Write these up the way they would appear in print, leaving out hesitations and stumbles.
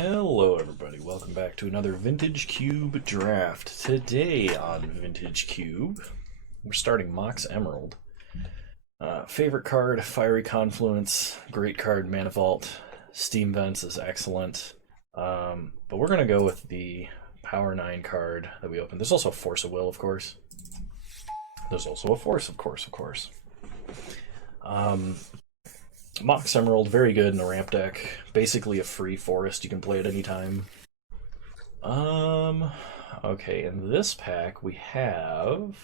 Hello everybody, welcome back to another Vintage Cube draft. Today on Vintage Cube, we're starting Mox Emerald. Favorite card, Fiery Confluence, great card, Mana Vault. Steam Vents is excellent. But we're going to go with the Power 9 card that we opened. There's also a Force of Will, of course. There's also a Force, of course. Mox Emerald, very good in the ramp deck. Basically a free forest, you can play at any time. Okay, in this pack we have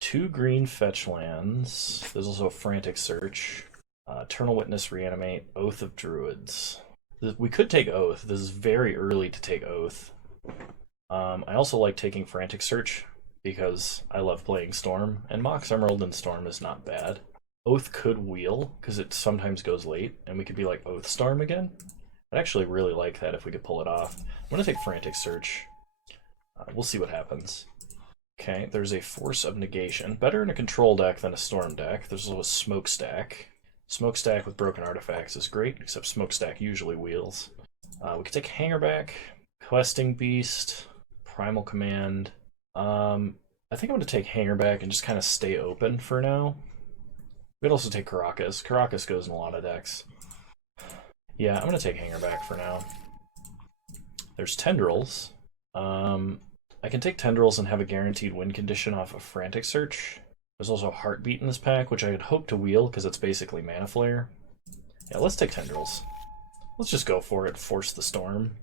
2 green fetch lands. There's also a Frantic Search, Eternal Witness, Reanimate, Oath of Druids. We could take Oath. This is very early to take Oath. I also like taking Frantic Search because I love playing Storm, and Mox Emerald and Storm is not bad. Oath could wheel, because it sometimes goes late, and we could be like Oath Storm again. I'd actually really like that if we could pull it off. I'm going to take Frantic Search. We'll see what happens. Okay, there's a Force of Negation. Better in a control deck than a Storm deck. There's also a Smokestack. Smokestack with Broken Artifacts is great, except Smokestack usually wheels. We could take Hangerback, Questing Beast, Primal Command. I think I'm going to take Hangerback and just kind of stay open for now. We could also take Caracas. Caracas goes in a lot of decks. Yeah, I'm going to take Hangerback for now. There's Tendrils. I can take Tendrils and have a guaranteed win condition off of Frantic Search. There's also Heartbeat in this pack, which I had hoped to wheel because it's basically Mana Flare. Yeah, let's take Tendrils. Let's just go for it. Force the Storm.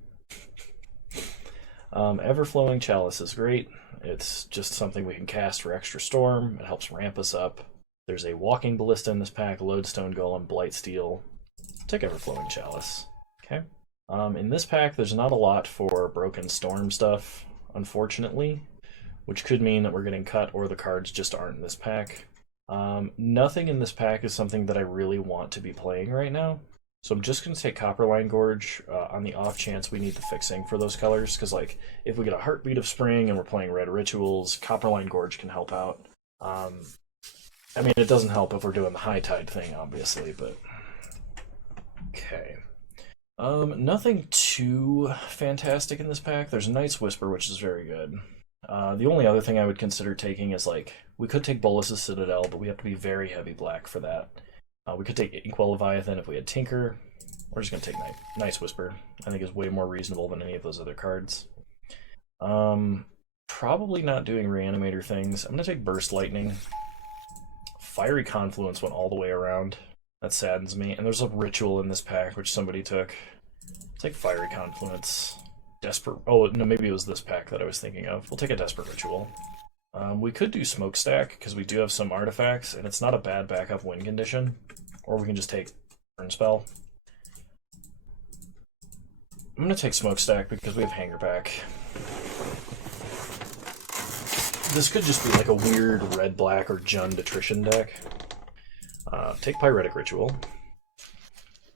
Everflowing Chalice is great. It's just something we can cast for extra Storm. It helps ramp us up. There's a Walking Ballista in this pack, Lodestone Golem, Blightsteel. Take Everflowing Chalice. Okay. In this pack, there's not a lot for Broken Storm stuff, unfortunately, which could mean that we're getting cut or the cards just aren't in this pack. Nothing in this pack is something that I really want to be playing right now, so I'm just going to take Copperline Gorge on the off chance we need the fixing for those colors, because like if we get a Heartbeat of Spring and we're playing Red Rituals, Copperline Gorge can help out. I mean, it doesn't help if we're doing the High Tide thing, obviously, but... Okay. Nothing too fantastic in this pack. There's Night's Whisper, which is very good. The only other thing I would consider taking is, like, we could take Bolas's Citadel, but we have to be very heavy black for that. We could take Inkwell Leviathan if we had Tinker. We're just going to take Night's Whisper. I think is way more reasonable than any of those other cards. Probably not doing Reanimator things. I'm going to take Burst Lightning. Fiery Confluence went all the way around. That saddens me. And there's a Ritual in this pack, which somebody took. Take Fiery Confluence. Desperate... Oh, no, maybe it was this pack that I was thinking of. We'll take a Desperate Ritual. We could do Smokestack, because we do have some artifacts, and it's not a bad backup win condition. Or we can just take Burn Spell. I'm going to take Smokestack because we have Hangerback. This could just be like a weird red-black or Jund attrition deck. Take Pyretic Ritual.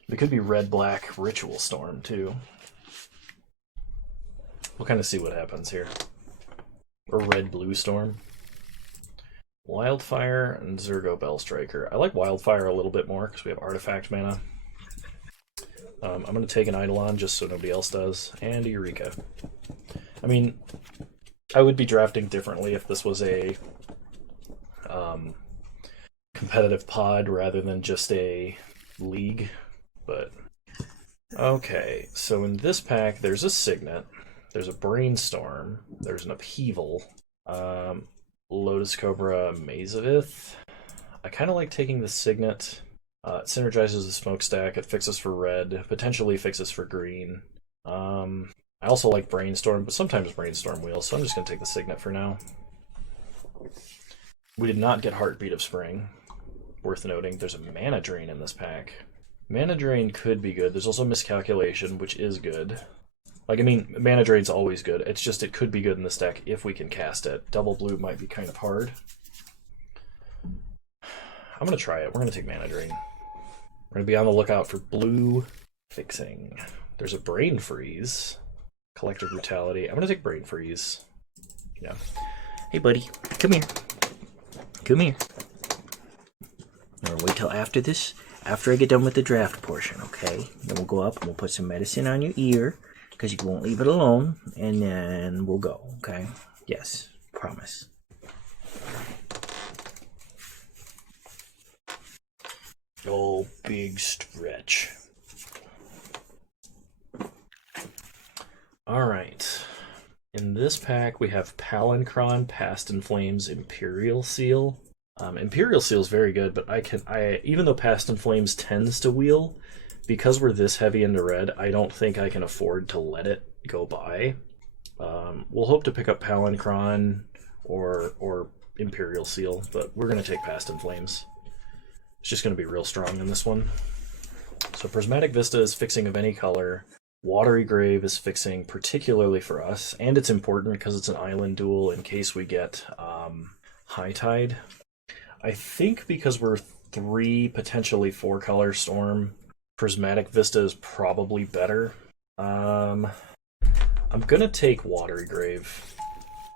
It could be red-black Ritual Storm, too. We'll kind of see what happens here. Or red-blue Storm. Wildfire and Zurgo Bellstriker. I like Wildfire a little bit more because we have Artifact mana. I'm going to take an Eidolon just so nobody else does. And a Eureka. I mean... I would be drafting differently if this was a competitive pod rather than just a league, but okay, so in this pack there's a Signet, there's a Brainstorm, there's an Upheaval, Lotus Cobra, Mazavith. I kind of like taking the Signet. It synergizes the Smokestack, it fixes for red, potentially fixes for green. I also like Brainstorm, but sometimes Brainstorm wheels, so I'm just going to take the Signet for now. We did not get Heartbeat of Spring. Worth noting, there's a Mana Drain in this pack. Mana Drain could be good. There's also Miscalculation, which is good. Like, I mean, Mana Drain's always good. It's just it could be good in this deck if we can cast it. Double blue might be kind of hard. I'm going to try it. We're going to take Mana Drain. We're going to be on the lookout for blue fixing. There's a Brain Freeze. Collective Brutality. I'm going to take Brain Freeze. Yeah. Hey, buddy. Come here. Come here. Or wait till after this. After I get done with the draft portion, okay? Then we'll go up and we'll put some medicine on your ear because you won't leave it alone, and then we'll go, okay? Yes, promise. Oh, big stretch. Alright. In this pack, we have Palinchron, Past in Flames, Imperial Seal. Imperial Seal is very good, but even though Past in Flames tends to wheel, because we're this heavy into red, I don't think I can afford to let it go by. We'll hope to pick up Palinchron or Imperial Seal, but we're going to take Past in Flames. It's just going to be real strong in this one. So Prismatic Vista is fixing of any color. Watery Grave is fixing particularly for us, and it's important because it's an island duel in case we get High Tide. I think because we're 3, potentially 4 color Storm, Prismatic Vista is probably better. I'm gonna take Watery Grave.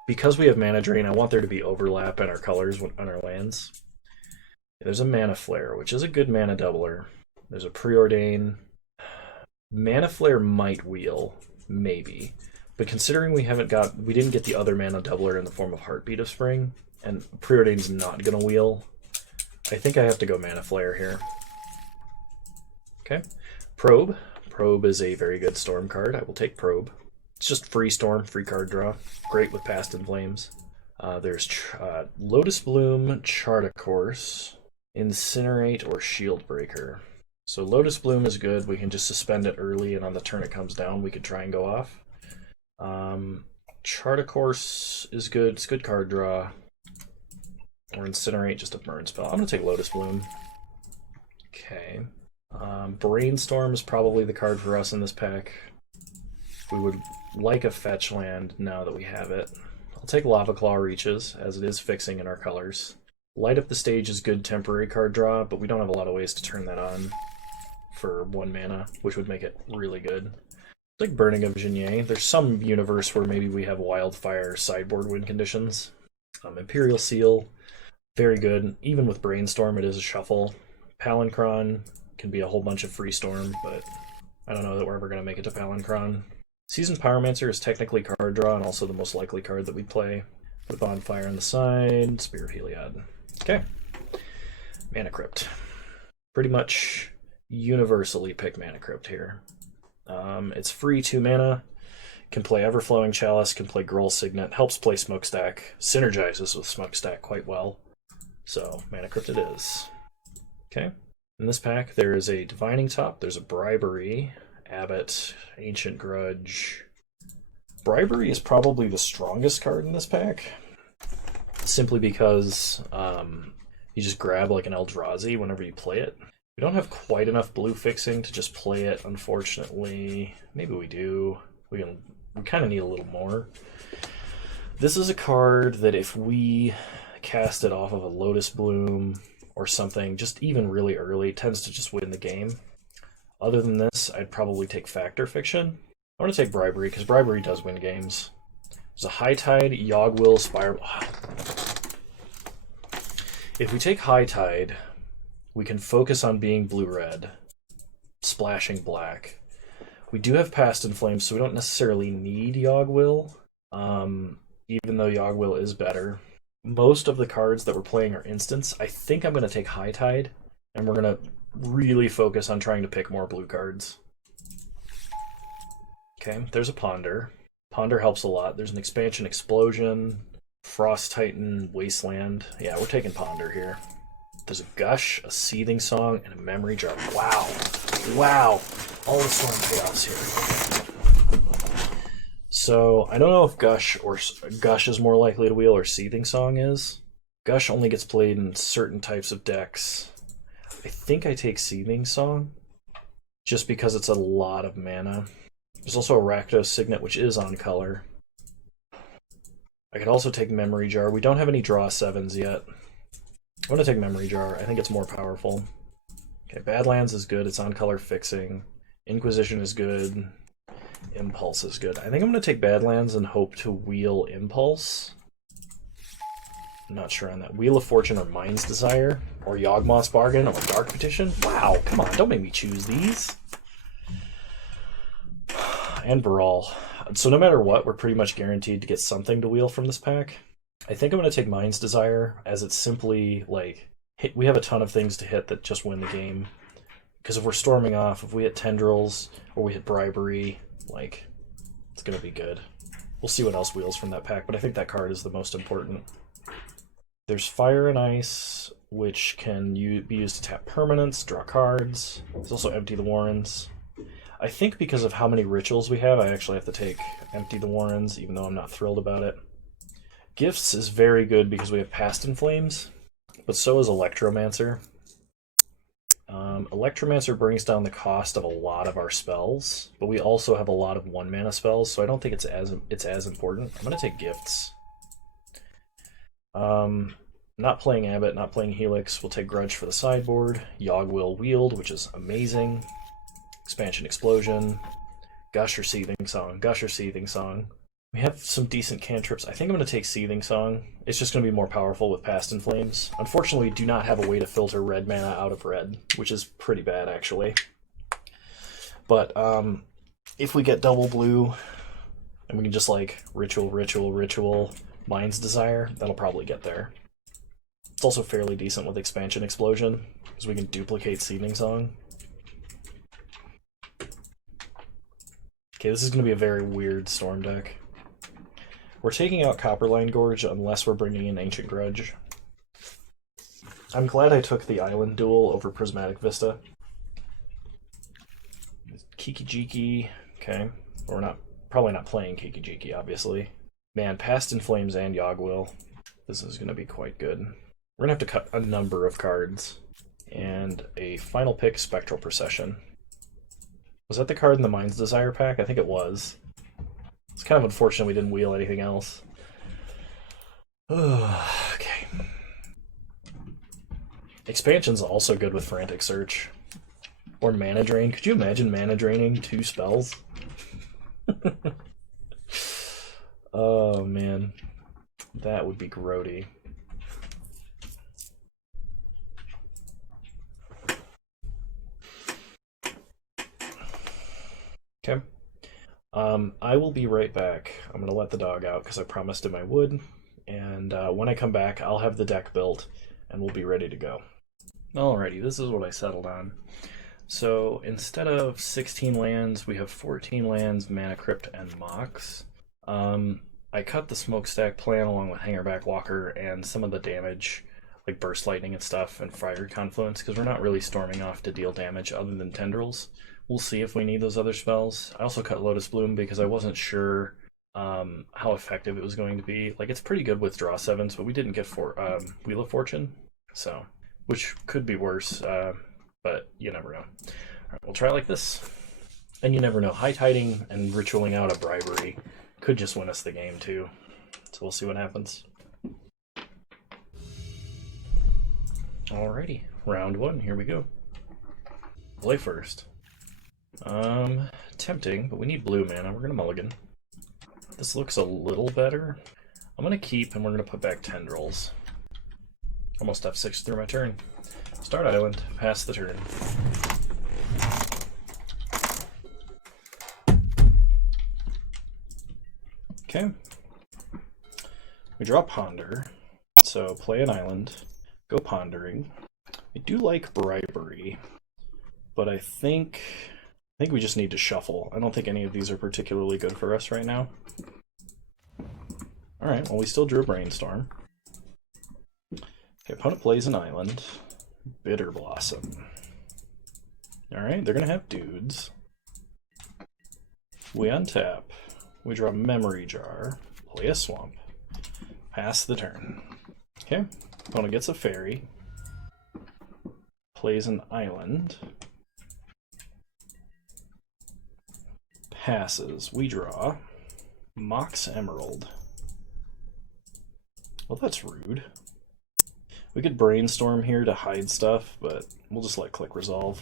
Because we have Mana Drain, I want there to be overlap in our colors on our lands. There's a Mana Flare, which is a good mana doubler. There's a Preordain. Mana Flare might wheel, maybe. But considering we didn't get the other mana doubler in the form of Heartbeat of Spring, and Preordain's not gonna wheel, I think I have to go Mana Flare here. Okay. Probe. Probe is a very good Storm card. I will take Probe. It's just free Storm, free card draw. Great with Past in Flames. There's Lotus Bloom, Chart a Course, Incinerate, or Shield Breaker. So Lotus Bloom is good. We can just suspend it early, and on the turn it comes down, we could try and go off. Chart a Course is good. It's good card draw. Or Incinerate, just a burn spell. I'm going to take Lotus Bloom. Okay. Brainstorm is probably the card for us in this pack. We would like a fetch land now that we have it. I'll take Lava Claw Reaches, as it is fixing in our colors. Light Up the Stage is good temporary card draw, but we don't have a lot of ways to turn that on for 1 mana, which would make it really good. Like Burning of Jinier. There's some universe where maybe we have Wildfire sideboard win conditions. Imperial Seal, very good. Even with Brainstorm, it is a shuffle. Palinchron can be a whole bunch of free Storm, but I don't know that we're ever going to make it to Palinchron. Seasoned Pyromancer is technically card draw and also the most likely card that we play. With Bonfire on the side, Spear of Heliod. Okay. Mana Crypt. Pretty much universally pick Mana Crypt here. It's free 2 mana. Can play Everflowing Chalice, can play Gruul Signet, helps play Smokestack, synergizes with Smokestack quite well. So, Mana Crypt it is. Okay. In this pack, there is a Divining Top, there's a Bribery, Abbot, Ancient Grudge. Bribery is probably the strongest card in this pack, simply because you just grab like an Eldrazi whenever you play it. We don't have quite enough blue fixing to just play it, unfortunately. Maybe we do. We kind of need a little more. This is a card that if we cast it off of a Lotus Bloom or something, just even really early, tends to just win the game. Other than this, I'd probably take Factor Fiction. I want to take Bribery, because Bribery does win games. There's a High Tide, Yogg-Will, Spire... If we take High Tide, we can focus on being blue-red, splashing black. We do have Past in Flames, so we don't necessarily need Yogg-Will, even though Yogg-Will is better. Most of the cards that we're playing are instants. I think I'm going to take High Tide, and we're going to really focus on trying to pick more blue cards. Okay, there's a Ponder. Ponder helps a lot. There's an Expansion Explosion, Frost Titan, Wasteland. Yeah, we're taking Ponder here. There's a Gush, a Seething Song, and a Memory Jar. Wow. Wow. All the Storm payoffs here. So, I don't know if Gush is more likely to wheel or Seething Song is. Gush only gets played in certain types of decks. I think I take Seething Song, just because it's a lot of mana. There's also a Rakdos Signet, which is on color. I could also take Memory Jar. We don't have any draw 7s yet. I'm going to take Memory Jar. I think it's more powerful. Okay, Badlands is good. It's on color fixing. Inquisition is good. Impulse is good. I think I'm going to take Badlands and hope to wheel Impulse. I'm not sure on that. Wheel of Fortune or Mind's Desire or Yawgmoth's Bargain or Dark Petition. Wow, come on, don't make me choose these. And Brawl. So no matter what, we're pretty much guaranteed to get something to wheel from this pack. I think I'm going to take Mind's Desire, as it's simply like we have a ton of things to hit that just win the game. Because if we're storming off, if we hit Tendrils or we hit Bribery, like, it's going to be good. We'll see what else wheels from that pack, but I think that card is the most important. There's Fire and Ice, which can be used to tap permanents, draw cards. There's also Empty the Warrens. I think because of how many rituals we have, I actually have to take Empty the Warrens, even though I'm not thrilled about it. Gifts is very good because we have Past in Flames, but so is Electromancer. Electromancer brings down the cost of a lot of our spells, but we also have a lot of 1-mana spells, so I don't think it's as important. I'm going to take Gifts. Not playing Abbott, not playing Helix. We'll take Grudge for the sideboard. Yawgwill Wield, which is amazing. Expansion Explosion. Gush or Seething Song. Gush or Seething Song. We have some decent cantrips. I think I'm going to take Seething Song. It's just going to be more powerful with Past in Flames. Unfortunately, we do not have a way to filter red mana out of red, which is pretty bad, actually. But if we get double blue, and we can just like Ritual, Mind's Desire, that'll probably get there. It's also fairly decent with Expansion Explosion, because we can duplicate Seething Song. Okay, this is going to be a very weird Storm deck. We're taking out Copperline Gorge unless we're bringing in Ancient Grudge. I'm glad I took the Island Duel over Prismatic Vista. Kiki-Jiki, okay. We're probably not playing Kiki-Jiki, obviously. Man, Past in Flames and Yawgwill. This is going to be quite good. We're going to have to cut a number of cards. And a final pick, Spectral Procession. Was that the card in the Mind's Desire pack? I think it was. It's kind of unfortunate we didn't wheel anything else. Okay. Expansion's also good with Frantic Search. Or Mana Drain. Could you imagine Mana Draining 2 spells? Oh, man. That would be grody. Okay. I will be right back. I'm going to let the dog out because I promised him I would. And when I come back, I'll have the deck built and we'll be ready to go. Alrighty, this is what I settled on. So instead of 16 lands, we have 14 lands, Mana Crypt, and Mox. I cut the Smokestack plan along with Hangerback Walker and some of the damage, like Burst Lightning and stuff, and Fire Confluence, because we're not really storming off to deal damage other than Tendrils. We'll see if we need those other spells. I also cut Lotus Bloom because I wasn't sure how effective it was going to be. Like, it's pretty good with draw 7s, but we didn't get Wheel of Fortune, so which could be worse, but you never know. All right, we'll try it like this. And you never know. High Tiding and ritualing out a Bribery could just win us the game, too. So we'll see what happens. Alrighty, round 1, here we go. Play first. Tempting, but we need blue mana. We're gonna mulligan. This looks a little better. I'm gonna keep, and we're gonna put back Tendrils. Almost F6 through my turn. Start Island, pass the turn. Okay. We draw Ponder, so play an island, go Pondering. I do like Bribery, but I think we just need to shuffle. I don't think any of these are particularly good for us right now. Alright, well we still drew a Brainstorm. Okay, opponent plays an island. Bitter Blossom. Alright, they're gonna have dudes. We untap. We draw Memory Jar. Play a Swamp. Pass the turn. Okay, opponent gets a fairy. Plays an island. Passes. We draw Mox Emerald. Well, that's rude. We could Brainstorm here to hide stuff, but we'll just let click resolve.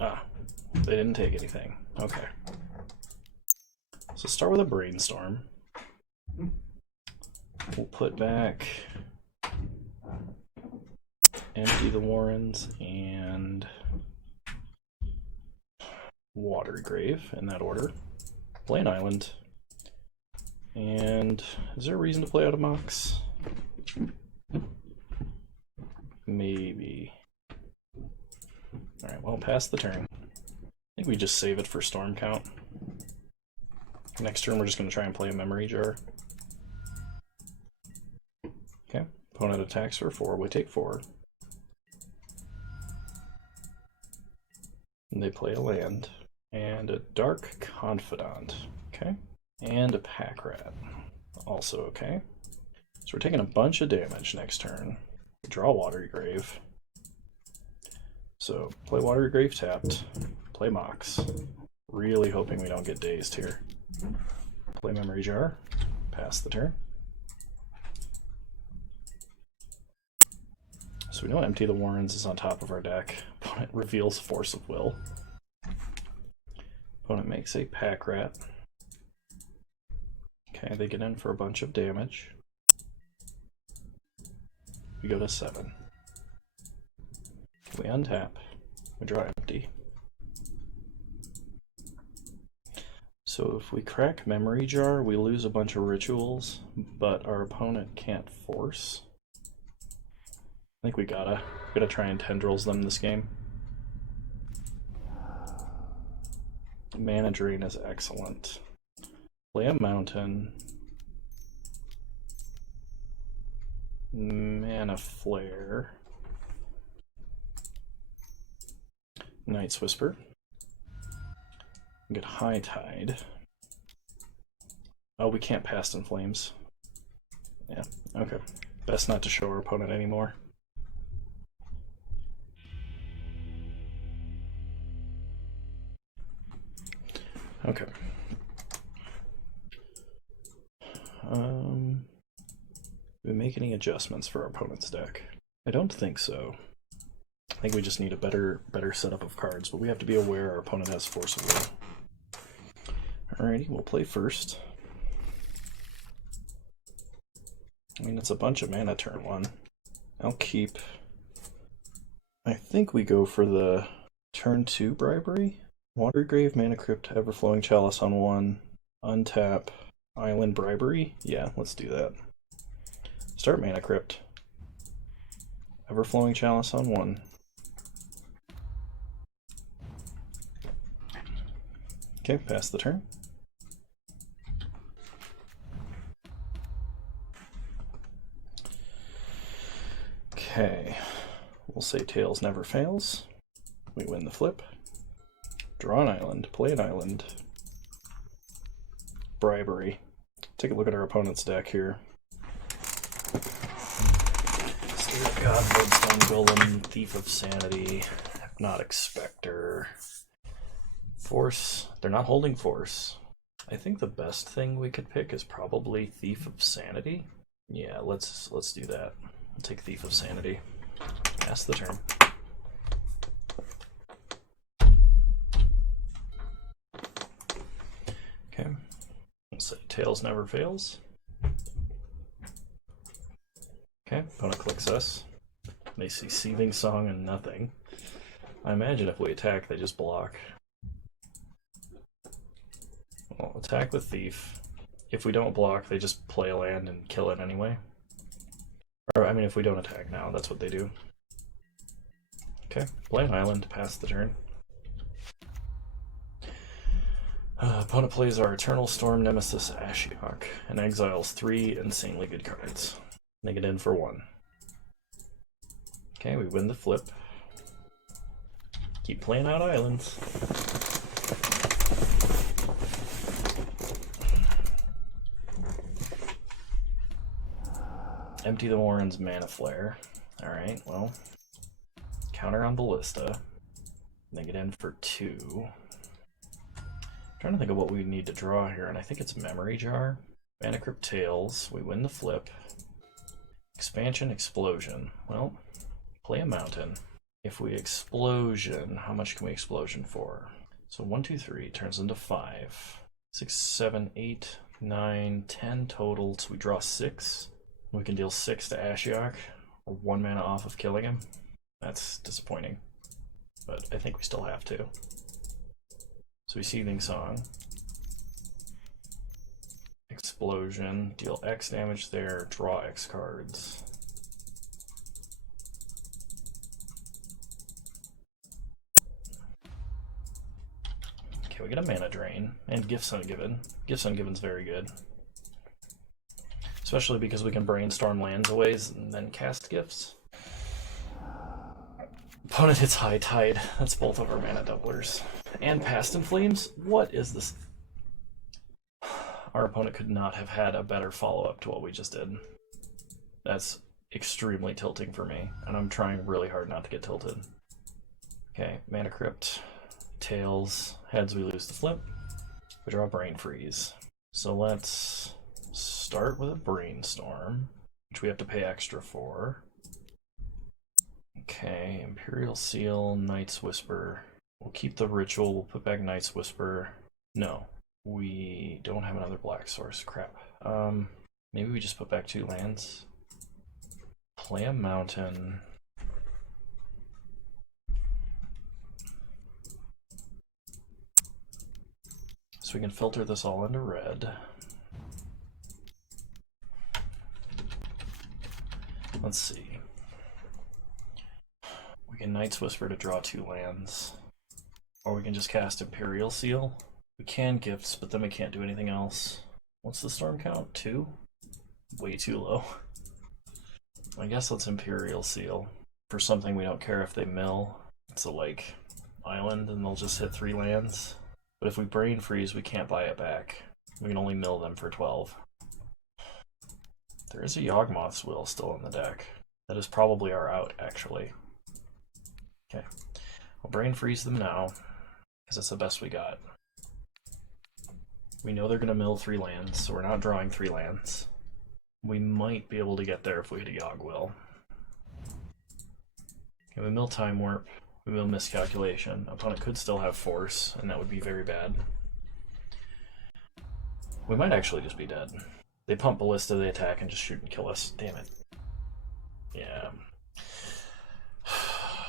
Ah, they didn't take anything. Okay. So start with a Brainstorm. We'll put back Empty the Warrens and Watery Grave in that order. Play an island. And is there a reason to play out of Mox? Maybe. Alright, well, pass the turn. I think we just save it for Storm Count. Next turn, we're just going to try and play a Memory Jar. Okay, opponent attacks for 4. We take 4. And they play a land. And a Dark Confidant. Okay. And a Pack Rat. Also okay. So we're taking a bunch of damage next turn. We draw Watery Grave. So play Watery Grave tapped. Play Mox. Really hoping we don't get dazed here. Play Memory Jar. Pass the turn. So we know Empty the Warrens is on top of our deck. Opponent reveals Force of Will. Opponent makes a Pack Rat. Okay, they get in for a bunch of damage. We go to 7. We untap. We draw Empty. So if we crack Memory Jar, we lose a bunch of rituals, but our opponent can't force. I think we gotta try and tendrils them this game. Mana Drain is excellent. Play a mountain. Mana Flare. Night's Whisper. Get High Tide. Oh, we can't Past in Flames. Yeah, okay. Best not to show our opponent anymore. Okay. Do we make any adjustments for our opponent's deck? I don't think so. I think we just need a better setup of cards, but we have to be aware our opponent has Force of Will. Alrighty, we'll play first. I mean, it's a bunch of mana turn 1. I'll keep... I think we go for the turn 2 Bribery. Watery Grave, Mana Crypt, Everflowing Chalice on 1. Untap, Island Bribery. Yeah, let's do that. Start Mana Crypt. Everflowing Chalice on 1. Okay, pass the turn. Okay, we'll say Tails never fails. We win the flip. Draw an island, play an island. Bribery. Take a look at our opponent's deck here. Spirit God, Bloodstone Golem, Thief of Sanity, Hypnotic Spectre. Force. They're not holding Force. I think the best thing we could pick is probably Thief of Sanity. Yeah, let's do that. I'll take Thief of Sanity. Pass the turn. Okay. We'll say Tails never fails. Okay, opponent clicks us. They see Seething Song and nothing. I imagine if we attack, they just block. Well, attack with Thief. If we don't block, they just play a land and kill it anyway. Or, I mean, if we don't attack now, that's what they do. Okay, play an island to pass the turn. Opponent plays our Eternal Storm Nemesis Ashiok and exiles 3 insanely good cards. They get in for 1. Okay, we win the flip. Keep playing out islands. Empty the Warren's Mana Flare. Alright, well. Counter on Ballista. They get in for 2. Trying to think of what we need to draw here, and I think it's Memory Jar. Mana Crypt Tails. We win the flip. Expansion, Explosion. Well, play a mountain. If we Explosion, how much can we Explosion for? So 1, 2, 3 turns into 5. 6, 7, 8, 9, 10 total, so we draw 6. We can deal 6 to Ashiok, or 1 mana off of killing him. That's disappointing, but I think we still have to. So we Seething Song. Explosion, deal X damage there, draw X cards. Okay, we get a mana drain, and Gifts Ungiven. Gifts Ungiven's very good. Especially because we can brainstorm lands away and then cast Gifts. Opponent hits High Tide. That's both of our mana doublers. And Past in Flames? What is this? Our opponent could not have had a better follow-up to what we just did. That's extremely tilting for me, and I'm trying really hard not to get tilted. Okay, Mana Crypt, Tails, heads we lose the flip. We draw Brain Freeze. So let's start with a Brainstorm, which we have to pay extra for. Okay, Imperial Seal, Night's Whisper. We'll keep the Ritual, we'll put back Night's Whisper. No. We don't have another black source. Crap. Maybe we just put back 2 lands. Play a mountain. So we can filter this all into red. Let's see. We can Night's Whisper to draw 2 lands. Or we can just cast Imperial Seal. We can Gifts, but then we can't do anything else. What's the storm count? 2? Way too low. I guess let's Imperial Seal. For something we don't care if they mill. It's a lake island and they'll just hit 3 lands. But if we Brain Freeze, we can't buy it back. We can only mill them for 12. There is a Yawgmoth's Will still in the deck. That is probably our out, actually. Okay. I'll Brain Freeze them now, because that's the best we got. We know they're going to mill 3 lands, so we're not drawing 3 lands. We might be able to get there if we hit a Yawg Will. Okay, we mill Time Warp, we mill Miscalculation. Opponent could still have Force, and that would be very bad. We might actually just be dead. They pump Ballista, they attack, and just shoot and kill us. Damn it. Yeah.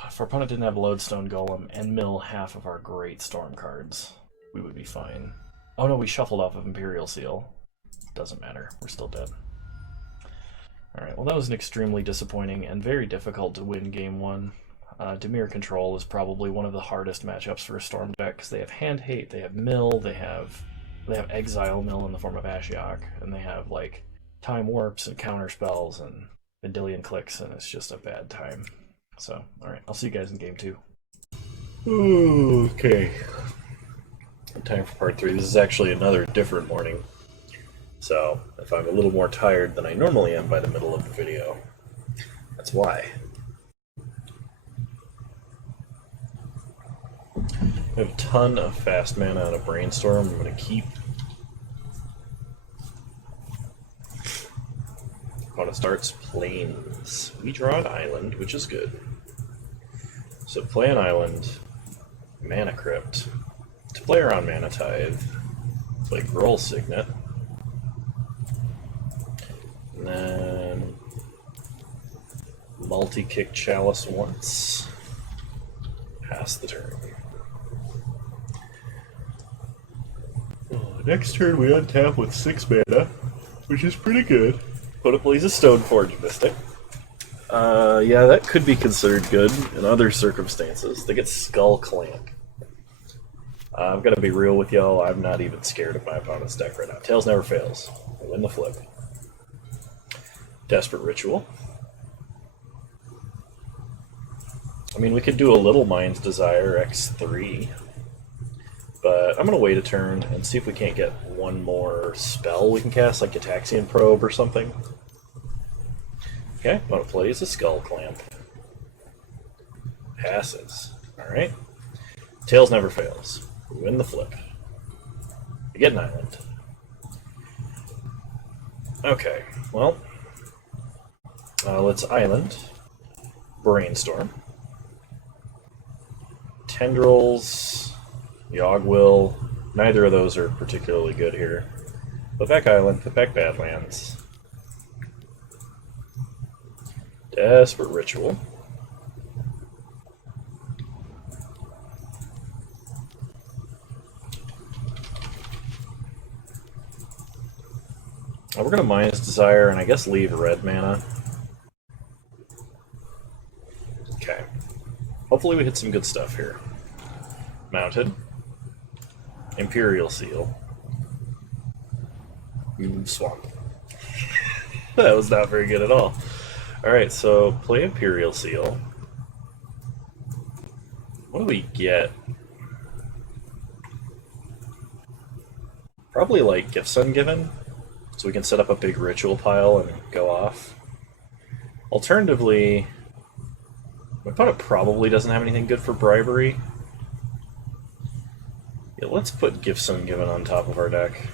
If our opponent didn't have Lodestone Golem and mill half of our great Storm cards, we would be fine. Oh no, we shuffled off of Imperial Seal. Doesn't matter, we're still dead. Alright, well that was an extremely disappointing and very difficult to win game 1. Dimir Control is probably one of the hardest matchups for a Storm deck, because they have Hand Hate, they have Mill, they have Exile Mill in the form of Ashiok, and they have like Time Warps and Counter Spells and Vendilion Clicks, and it's just a bad time. So, alright, I'll see you guys in game 2. Okay. Time for part 3. This is actually another different morning. So, if I'm a little more tired than I normally am by the middle of the video, that's why. I have a ton of fast mana on a Brainstorm I'm going to keep. Opponent starts Plains. We draw an island, which is good. So play an island, Mana Crypt. To play around Mana Tithe, play Groll Signet. And then multi-kick Chalice once. Pass the turn. Next turn we untap with 6 mana, which is pretty good. Opponent plays a Stoneforge Mystic. Yeah, that could be considered good in other circumstances. They get Skull Clamp. I'm gonna be real with y'all, I'm not even scared of my opponent's deck right now. Tails never fails. I win the flip. Desperate Ritual. I mean, we could do a Little Mind's Desire X3, but I'm gonna wait a turn and see if we can't get one more spell we can cast, like Gitaxian Probe or something. Okay, opponent plays a Skull Clamp. Passes. Alright. Tails never fails. We win the flip. We get an island. Okay, well, let's island. Brainstorm. Tendrils. Yawg Will. Neither of those are particularly good here. Put back Island, put back Badlands. Desperate Ritual. We're going to Mind's Desire and I guess leave red mana. Okay. Hopefully we hit some good stuff here. Mounted. Imperial Seal. Swamp. That was not very good at all. Alright, so play Imperial Seal. What do we get? Probably like Gifts Ungiven, so we can set up a big ritual pile and go off. Alternatively, my opponent probably doesn't have anything good for bribery. Yeah, let's put Gifts Ungiven on top of our deck.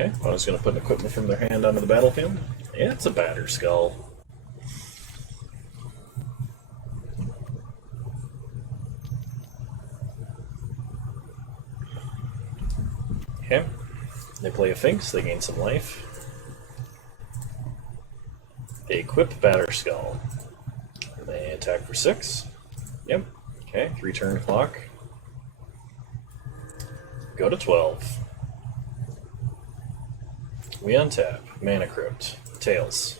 Okay, opponent's going to put an equipment from their hand onto the battlefield. Yeah, it's a Batter Skull. Okay, they play a Finks, they gain some life. They equip Batter Skull. They attack for 6. Yep. Okay, 3-turn clock. Go to 12. We untap. Mana Crypt. Tails.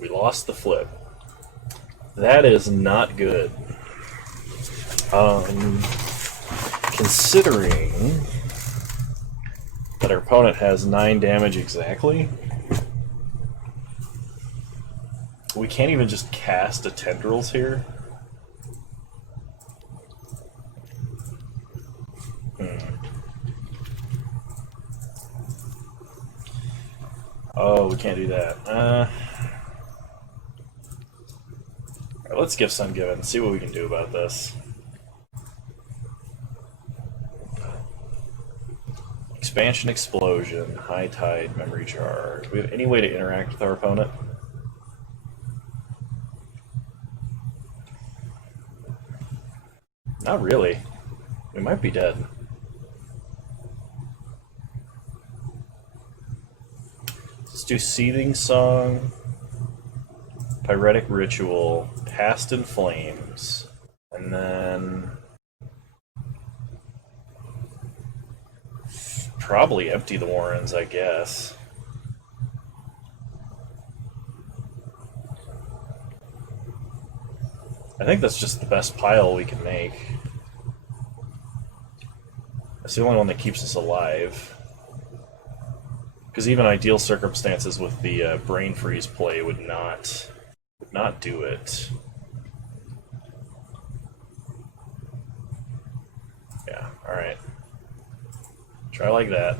We lost the flip. That is not good. Considering that our opponent has 9 damage exactly, we can't even just cast a Tendrils here. Oh, we can't do that. Alright, let's give Ungiven, see what we can do about this. Expansion Explosion, High Tide, Memory Jar. Do we have any way to interact with our opponent? Not really. We might be dead. Let's do Seething Song, Pyretic Ritual, Past in Flames, and then probably empty the Warrens, I guess. I think that's just the best pile we can make. That's the only one that keeps us alive. Because even ideal circumstances with the Brain Freeze play would not do it. Yeah, alright. Try like that.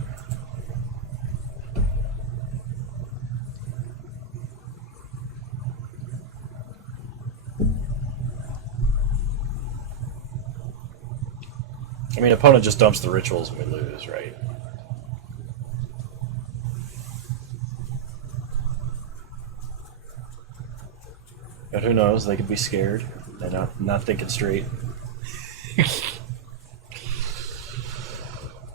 I mean, opponent just dumps the rituals and we lose, right? But who knows? They could be scared. They're not thinking straight.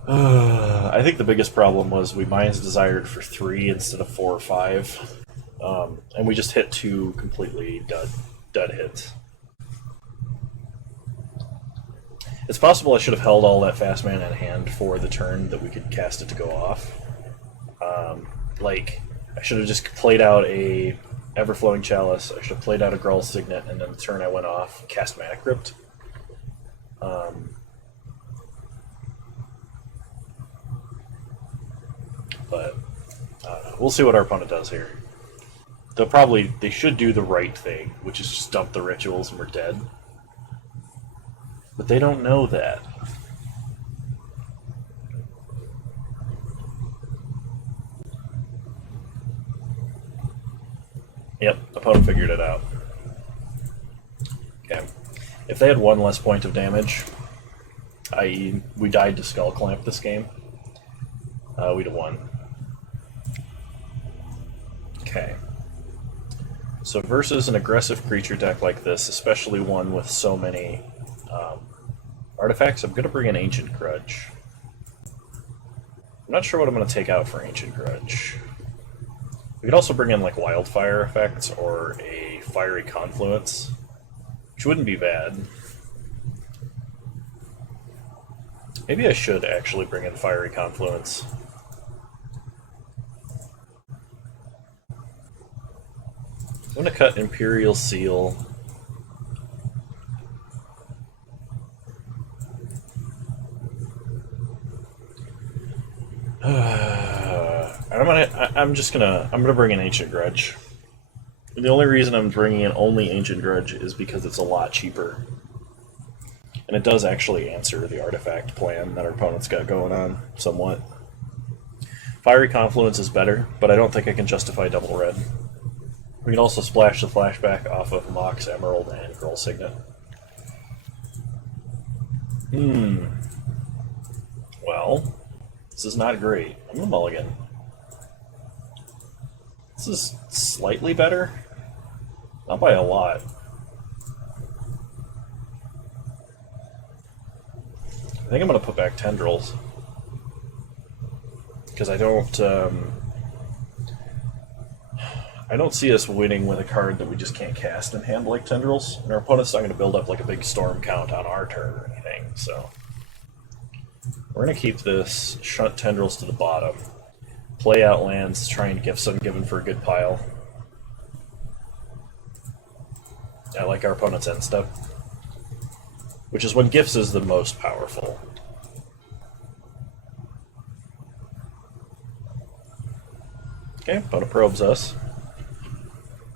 I think the biggest problem was we Mind's Desired for 3 instead of 4 or 5. And we just hit 2 completely dud hits. It's possible I should have held all that fast mana in hand for the turn that we could cast it to go off. Like, I should have just played out a Everflowing Chalice, I should have played out a Grul Signet, and then the turn I went off, cast Mana Crypt. But, I don't know. We'll see what our opponent does here. They should do the right thing, which is just dump the rituals and we're dead. But they don't know that. Yep, opponent figured it out. Okay. If they had 1 less point of damage, i.e. we died to Skull Clamp this game, we'd have won. Okay. So versus an aggressive creature deck like this, especially one with so many artifacts, I'm going to bring an Ancient Grudge. I'm not sure what I'm going to take out for Ancient Grudge. We could also bring in like Wildfire effects or a Fiery Confluence, which wouldn't be bad. Maybe I should actually bring in Fiery Confluence. I'm going to cut Imperial Seal. I'm gonna bring an Ancient Grudge. And the only reason I'm bringing in only Ancient Grudge is because it's a lot cheaper. And it does actually answer the artifact plan that our opponent's got going on, somewhat. Fiery Confluence is better, but I don't think I can justify double red. We can also splash the flashback off of Mox Emerald and Girl Signet. Well, this is not great. I'm gonna mulligan. This is slightly better. Not by a lot. I think I'm gonna put back Tendrils. Because I don't see us winning with a card that we just can't cast in hand like Tendrils. And our opponent's not going to build up like a big storm count on our turn or anything, so... We're going to keep this, shunt Tendrils to the bottom, play out lands, try and give some given for a good pile. I like our opponent's end step, which is when Gifts is the most powerful. Okay, opponent probes us.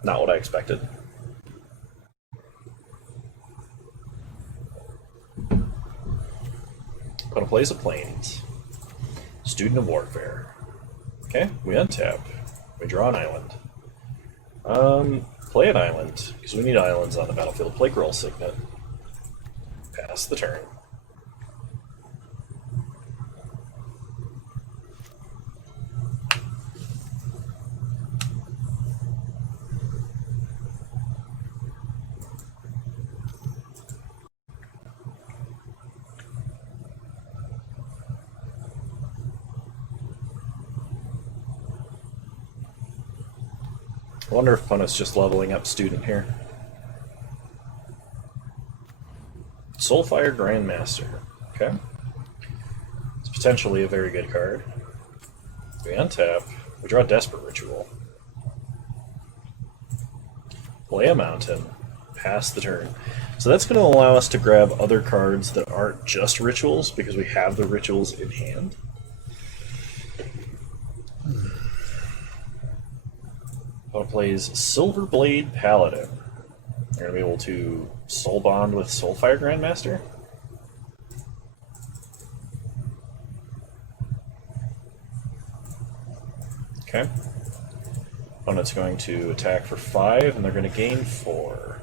Not what I expected. Opponent plays a Plains. Student of Warfare. Okay, we untap. We draw an island. Play an island, because we need islands on the battlefield. Play Girl Signet. Pass the turn. I wonder if opponent's just leveling up Student here. Soulfire Grandmaster. Okay. It's potentially a very good card. We untap. We draw Desperate Ritual. Play a Mountain. Pass the turn. So that's going to allow us to grab other cards that aren't just rituals, because we have the rituals in hand. Opponent plays Silverblade Paladin. You're going to be able to Soul Bond with Soulfire Grandmaster. Okay. Opponent's going to attack for 5, and they're going to gain 4.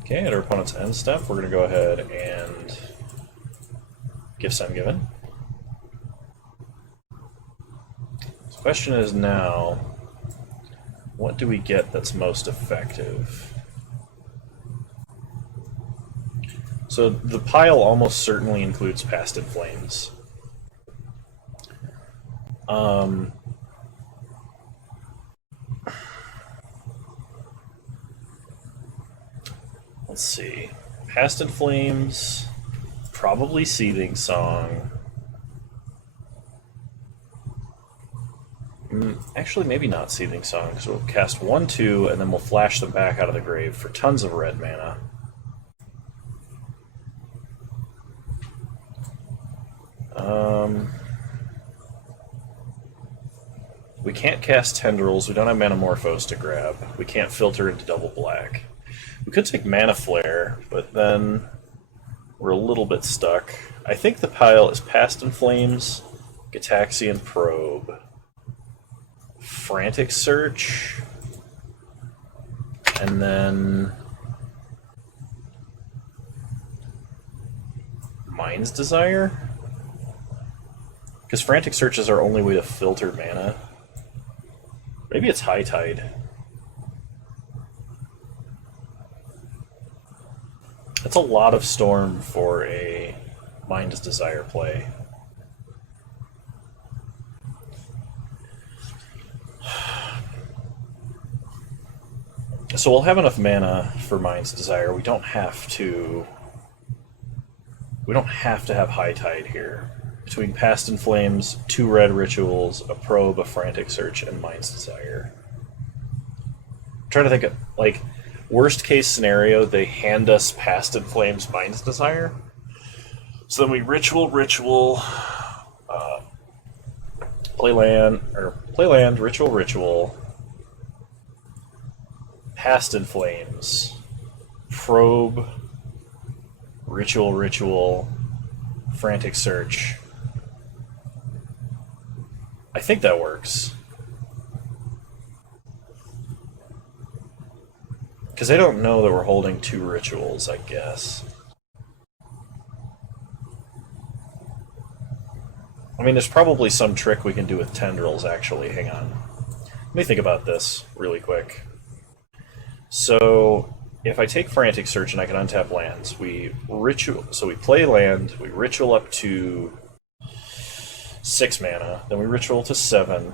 Okay, at our opponent's end step, we're going to go ahead and Gifts Ungiven. The question is now, what do we get that's most effective? So the pile almost certainly includes Past in Flames. Let's see. Past in Flames, probably Seething Song. Actually, maybe not Seething Song, because we'll cast 1/2, and then we'll flash them back out of the grave for tons of red mana. We can't cast Tendrils, we don't have Manamorphose to grab. We can't filter into double black. We could take Mana Flare, but then we're a little bit stuck. I think the pile is Past in Flames, Gitaxian Probe, Frantic Search, and then Mind's Desire? Because Frantic Search is our only way to filter mana. Maybe it's High Tide. That's a lot of Storm for a Mind's Desire play. So we'll have enough mana for Mind's Desire. We don't have to have High Tide here. Between Past in Flames, 2 red rituals, a probe, a Frantic Search, and Mind's Desire. I'm trying to think of, like, worst case scenario, they hand us Past in Flames, Mind's Desire. So then we ritual, play land, ritual, Past in Flames, probe, ritual, Frantic Search. I think that works. Because I don't know that we're holding 2 rituals, I guess. I mean, there's probably some trick we can do with tendrils, actually. Hang on. Let me think about this really quick. So, if I take Frantic Search and I can untap lands, we play land, we ritual up to 6 mana, then we ritual to 7,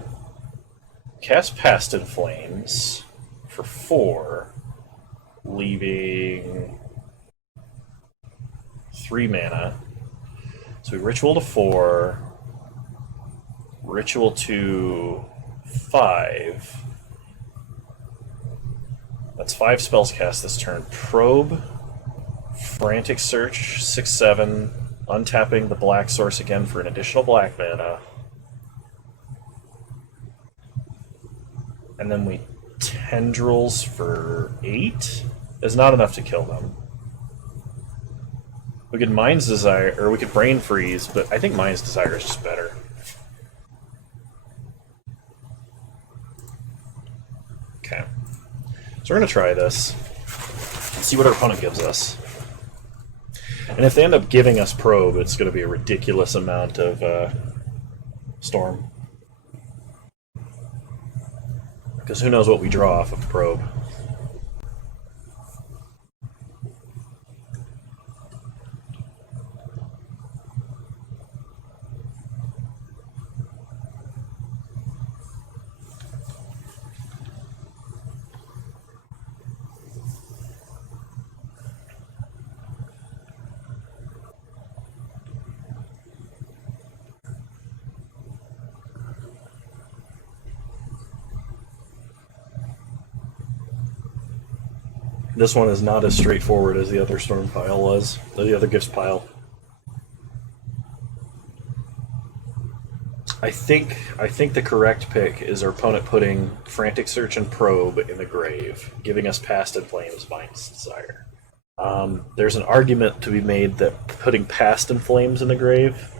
cast Past in Flames for 4, leaving 3 mana. So we ritual to 4, ritual to 5. That's 5 spells cast this turn. Probe, Frantic Search, 6/7, untapping the black source again for an additional black mana. And then we tendrils for 8 is not enough to kill them. We could Mind's Desire, or we could Brain Freeze, but I think Mind's Desire is just better. Okay. So we're going to try this, and see what our opponent gives us. And if they end up giving us Probe, it's going to be a ridiculous amount of Storm. Because who knows what we draw off of Probe. This one is not as straightforward as the other Storm pile was, or the other Gifts pile. I think the correct pick is our opponent putting Frantic Search and Probe in the grave, giving us Past in Flames, Mind's Desire. There's an argument to be made that putting Past in Flames in the grave,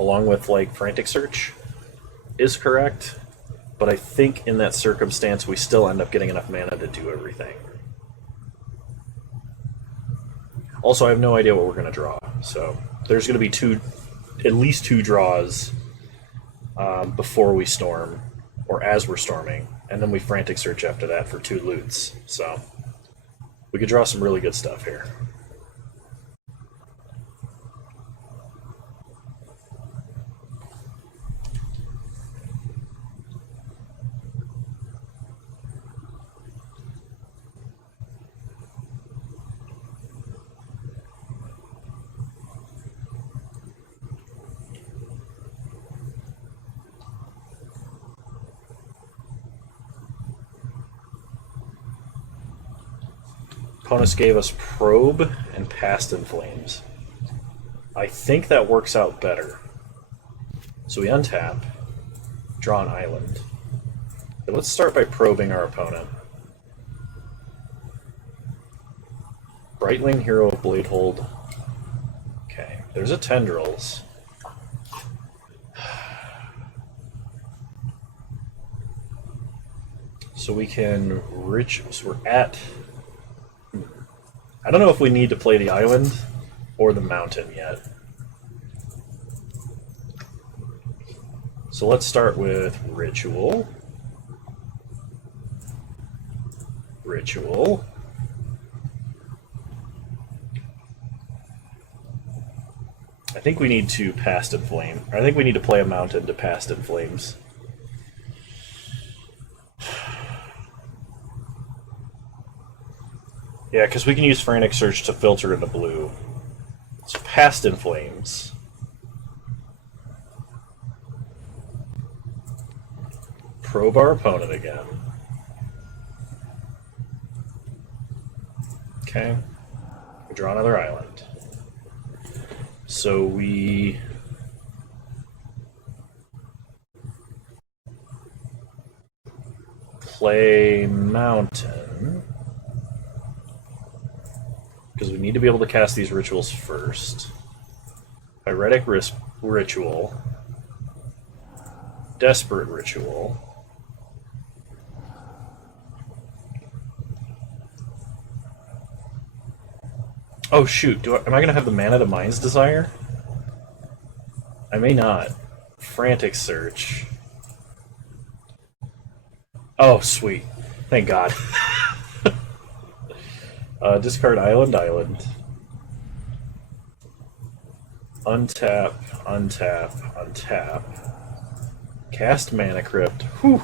along with like Frantic Search, is correct, but I think in that circumstance we still end up getting enough mana to do everything. Also, I have no idea what we're going to draw, so there's going to be at least two draws before we storm, or as we're storming, and then we Frantic Search after that for 2 loots, so we could draw some really good stuff here. Opponents gave us Probe and Past in Flames. I think that works out better. So we untap, draw an island. Okay, let's start by probing our opponent. Brightling, Hero, Bladehold. Okay, there's a Tendrils. So we can so we're at... I don't know if we need to play the island or the mountain yet. So let's start with Ritual. Ritual. I think we need to Past in Flame. I think we need to play a mountain to Past in Flames. Yeah, because we can use Frantic Search to filter into blue. So Past in Flames. Probe our opponent again. Okay. We draw another island. So we play mountain because we need to be able to cast these rituals first. Pyretic Ritual, Desperate Ritual, oh shoot, am I going to have the mana to Mind's Desire? I may not. Frantic Search. Oh, sweet. Thank God. Discard island. Untap, untap. Cast Mana Crypt. Whew.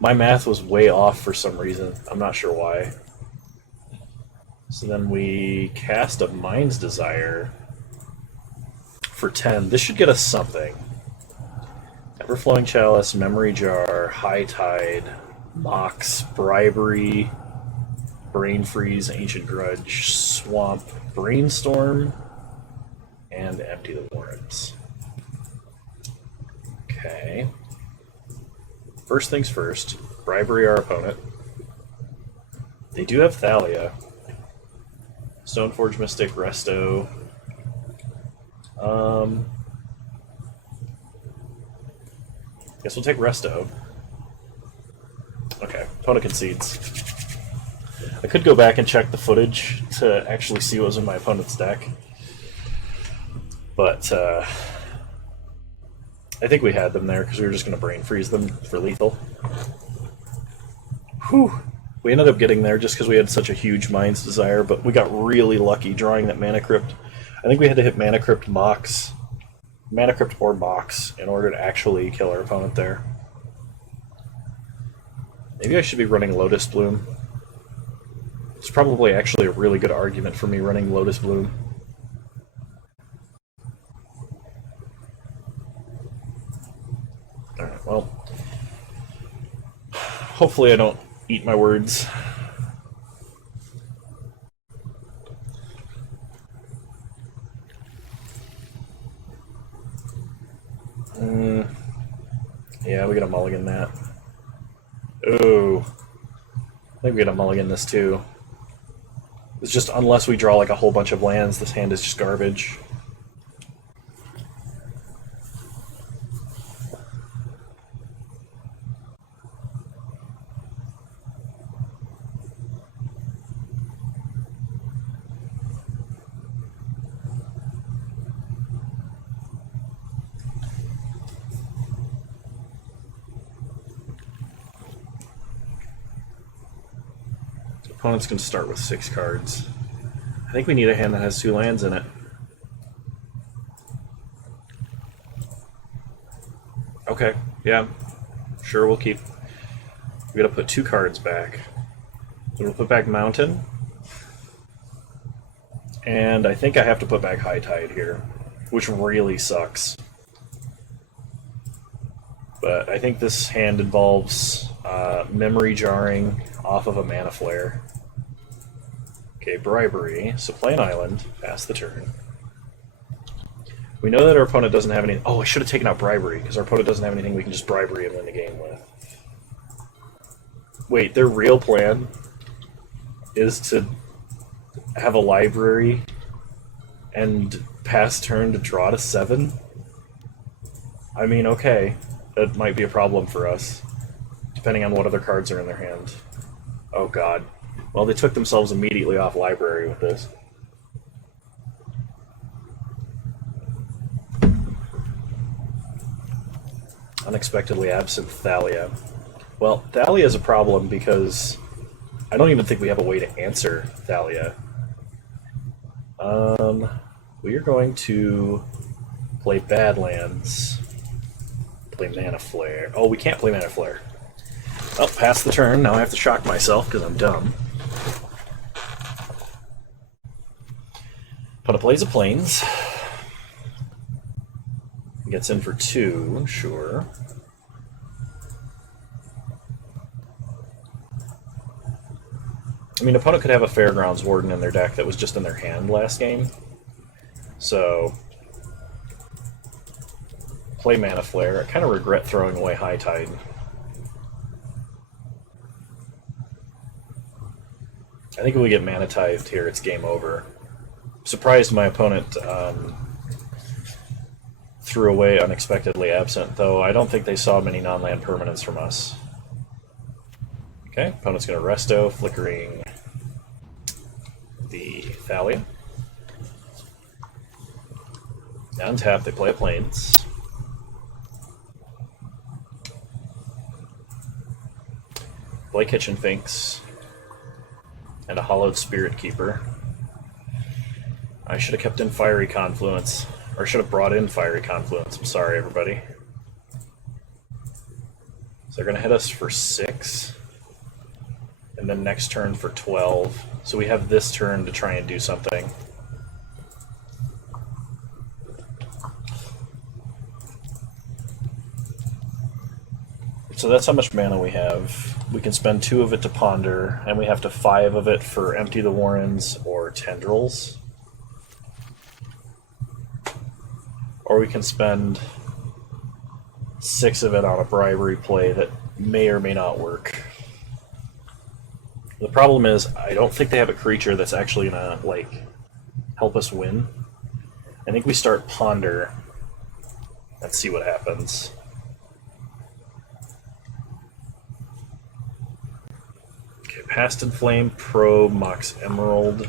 My math was way off for some reason. I'm not sure why. So then we cast a Mind's Desire for 10. This should get us something. Everflowing Chalice, Memory Jar, High Tide, Mox, Bribery, Brain Freeze, Ancient Grudge, Swamp, Brainstorm, and Empty the Warrens. Okay. First things first, Bribery our opponent. They do have Thalia. Stoneforge Mystic, Resto. Guess we'll take Resto. Okay, opponent concedes. I could go back and check the footage to actually see what was in my opponent's deck. But, I think we had them there because we were just going to Brain Freeze them for lethal. Whew! We ended up getting there just because we had such a huge Mind's Desire, but we got really lucky drawing that Mana Crypt. I think we had to hit Mana Crypt Mox. Mana Crypt or Mox in order to actually kill our opponent there. Maybe I should be running Lotus Bloom. It's probably actually a really good argument for me running Lotus Bloom. Alright, well. Hopefully I don't eat my words. Yeah, we gotta mulligan that. Ooh. I think we gotta mulligan this too. It's just, unless we draw like a whole bunch of lands, this hand is just garbage. Opponent's going to start with 6 cards. I think we need a hand that has 2 lands in it. Okay, yeah. Sure, we'll keep. We gotta put 2 cards back. So we'll put back Mountain. And I think I have to put back High Tide here, which really sucks. But I think this hand involves Memory Jarring off of a Mana Flare. Okay, Bribery. So play an island, pass the turn. We know that our opponent doesn't have any... Oh, I should have taken out Bribery, because our opponent doesn't have anything we can just Bribery and win the game with. Wait, their real plan is to have a library and pass turn to draw to 7? I mean, okay. That might be a problem for us, depending on what other cards are in their hand. Oh god. Well, they took themselves immediately off library with this. Unexpectedly absent Thalia. Well, Thalia is a problem because I don't even think we have a way to answer Thalia. We are going to play Badlands. Play Mana Flare. Oh, we can't play Mana Flare. Oh, pass the turn. Now I have to shock myself because I'm dumb. Opponent plays a Plains. Gets in for 2, sure. I mean, opponent could have a Fairgrounds Warden in their deck that was just in their hand last game. So, play Mana Flare. I kind of regret throwing away High Tide. I think if we get Mana Tithed here, it's game over. Surprised my opponent threw away Unexpectedly Absent, though I don't think they saw many non-land permanents from us. Okay, opponent's going to Resto, flickering the Thalia. Untap, they play a Plains. Play Kitchen Finks. And a Hollowed Spirit Keeper. I should have kept in Fiery Confluence. Or should have brought in Fiery Confluence. I'm sorry, everybody. So they're going to hit us for 6. And then next turn for 12. So we have this turn to try and do something. So that's how much mana we have. We can spend 2 of it to Ponder, and we have to 5 of it for Empty the Warrens or Tendrils. Or we can spend 6 of it on a bribery play that may or may not work. The problem is, I don't think they have a creature that's actually gonna, like, help us win. I think we start Ponder. Let's see what happens. Okay, Past in Flame, Probe, Mox Emerald.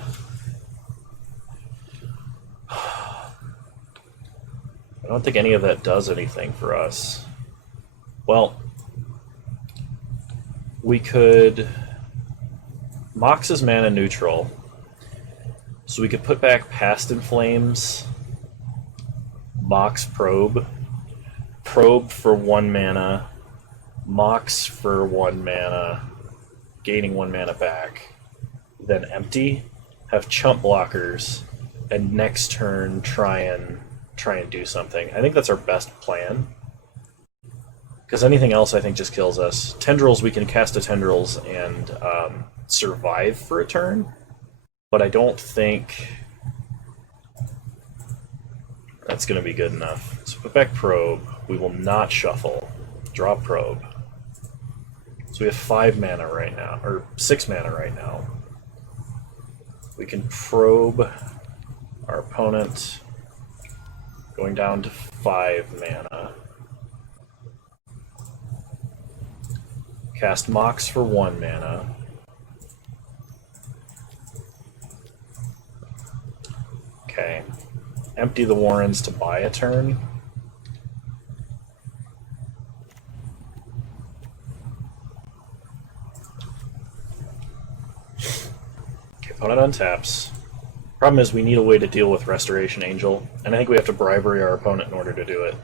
I don't think any of that does anything for us. Well, we could... Mox is mana neutral, so we could put back Past in Flames, Mox Probe, Probe for 1 mana, Mox for 1 mana, gaining 1 mana back, then empty, have chump blockers, and next turn try and do something. I think that's our best plan. Because anything else I think just kills us. Tendrils, we can cast a Tendrils and survive for a turn, but I don't think that's going to be good enough. So put back Probe. We will not shuffle. Draw Probe. So we have 5 mana right now, or 6 mana right now. We can Probe our opponent, going down to 5 mana. Cast Mox for 1 mana. Okay. Empty the Warrens to buy a turn. Okay, opponent untaps. Problem is we need a way to deal with Restoration Angel, and I think we have to bribery our opponent in order to do it.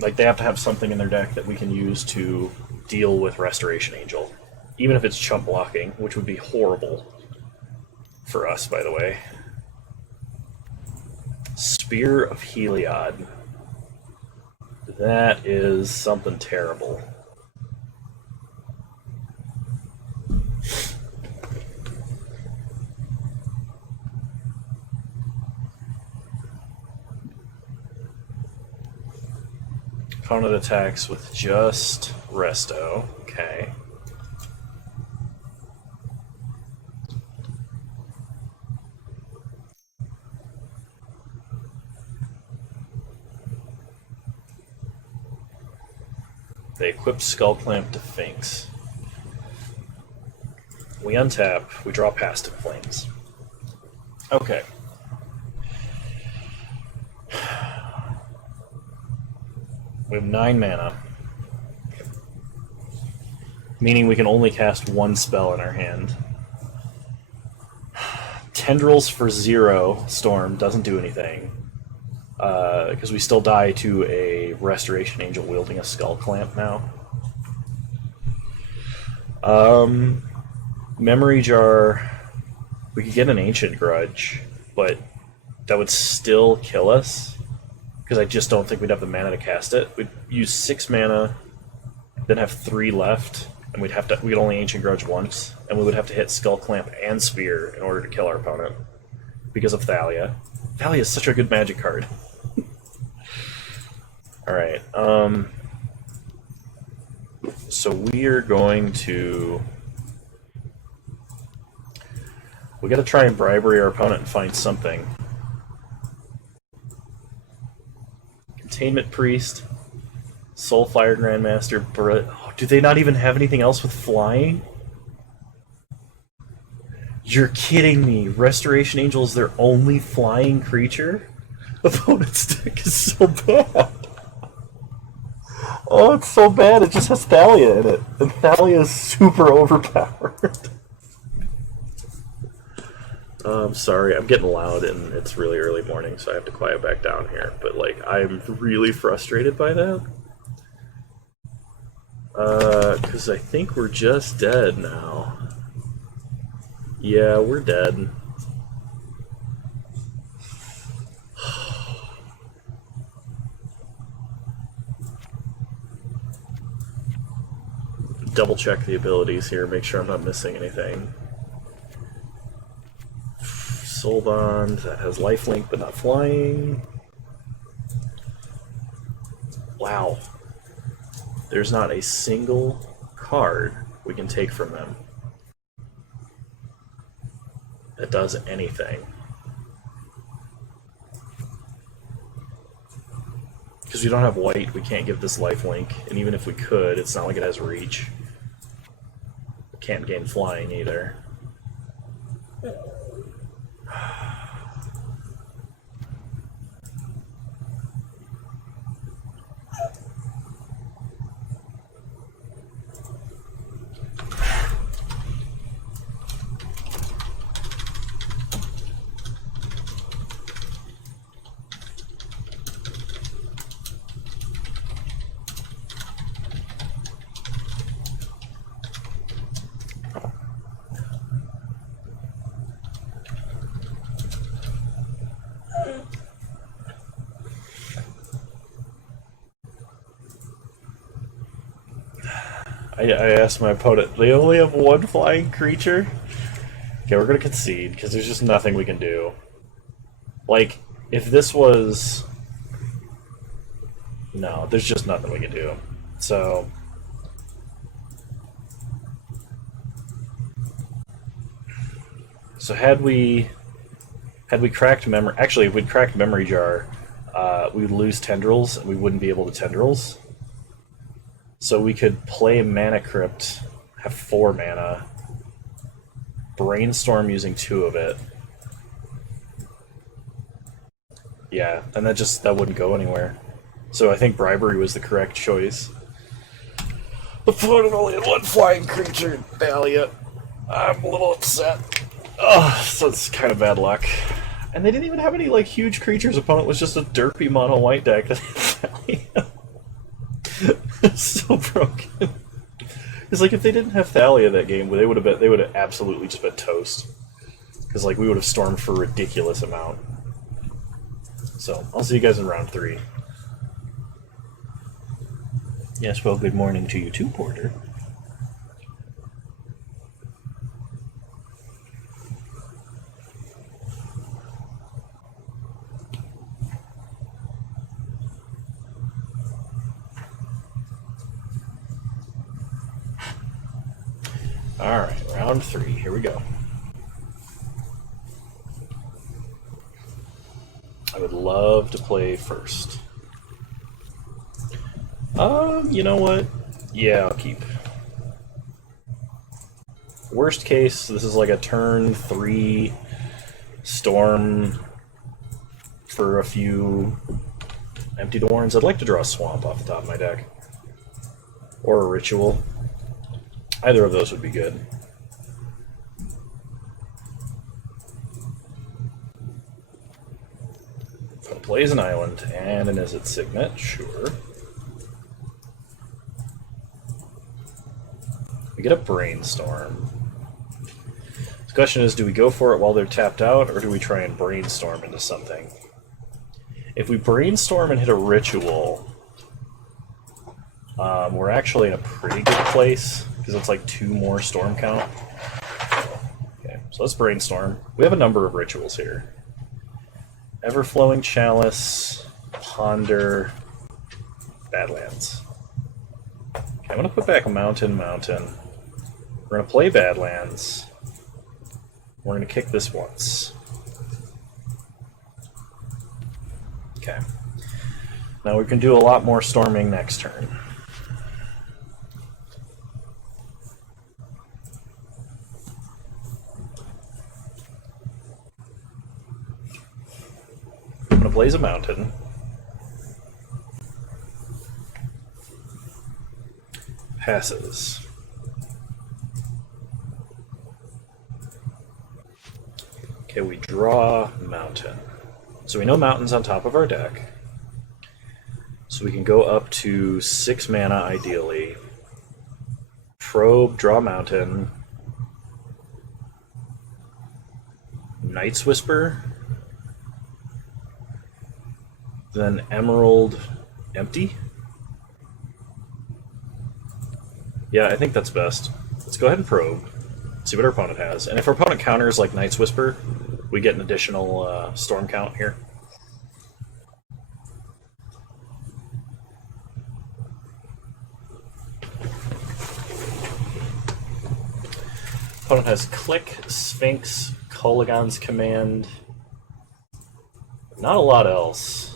Like, they have to have something in their deck that we can use to deal with Restoration Angel. Even if it's chump blocking, which would be horrible for us, by the way. Spear of Heliod. That is something terrible. Opponent attacks with just Resto. Okay. They equip Skullclamp to Finks. We untap, we draw Past in Flames. Okay. We have 9 mana. Meaning we can only cast 1 spell in our hand. Tendrils for 0 Storm doesn't do anything. Because we still die to a Restoration Angel wielding a Skull Clamp now. Memory Jar... We could get an Ancient Grudge, but that would still kill us. Because I just don't think we'd have the mana to cast it. We'd use 6 mana, then have 3 left, and we'd only Ancient Grudge once, and we would have to hit Skull Clamp and Spear in order to kill our opponent. Because of Thalia. Thalia is such a good Magic card. Alright, so we are going to... We gotta try and bribery our opponent and find something. Containment Priest, Soulfire Grandmaster, do they not even have anything else with flying? You're kidding me! Restoration Angel is their only flying creature? Opponent's deck is so bad! Oh, it's so bad, it just has Thalia in it. And Thalia is super overpowered. I'm sorry, I'm getting loud and it's really early morning, so I have to quiet back down here. But, like, I'm really frustrated by that. Because I think we're just dead now. Yeah, we're dead. Double check the abilities here, make sure I'm not missing anything. Soul Bond, that has lifelink but not flying. Wow. There's not a single card we can take from them that does anything. Because we don't have white, we can't give this lifelink, and even if we could, it's not like it has reach. We can't gain flying either. I asked my opponent, they only have 1 flying creature? Okay, we're gonna concede, because there's just nothing we can do. Like, if this was... No, there's just nothing we can do. So... So had we cracked memory... Actually, if we'd cracked Memory Jar, we would lose Tendrils, and we wouldn't be able to Tendrils. So we could play Mana Crypt, have 4 mana, Brainstorm using 2 of it. Yeah, and that wouldn't go anywhere. So I think Bribery was the correct choice. The opponent only had 1 flying creature, Thalia. I'm a little upset. Oh, so it's kind of bad luck. And they didn't even have any, like, huge creatures. Opponent was just a derpy mono-white deck that had Thalia. It's so broken. It's like if they didn't have Thalia that game, they would have absolutely just been toast. Because like we would have stormed for a ridiculous amount. So I'll see you guys in round 3. Yes, well, good morning to you too, Porter. Alright, round 3, here we go. I would love to play first. You know what? Yeah, I'll keep. Worst case, this is like a turn 3 storm for a few, Empty the Warrens. I'd like to draw a Swamp off the top of my deck. Or a Ritual. Either of those would be good. Plays an island and an Izzet Signet, sure. We get a Brainstorm. The question is, do we go for it while they're tapped out, or do we try and brainstorm into something? If we brainstorm and hit a Ritual, we're actually in a pretty good place, because it's like 2 more storm count. Okay, so let's brainstorm. We have a number of rituals here. Everflowing Chalice, Ponder, Badlands. Okay, I'm going to put back a Mountain. We're going to play Badlands. We're going to kick this once. Okay. Now we can do a lot more storming next turn. I'm going to blaze a Mountain. Passes. Okay, we draw Mountain. So we know Mountain's on top of our deck. So we can go up to 6 mana ideally. Probe, draw Mountain. Night's Whisper. Then Emerald, empty. Yeah, I think that's best. Let's go ahead and probe. See what our opponent has. And if our opponent counters like Night's Whisper, we get an additional storm count here. Opponent has Click, Sphinx, Kolaghan's Command. Not a lot else.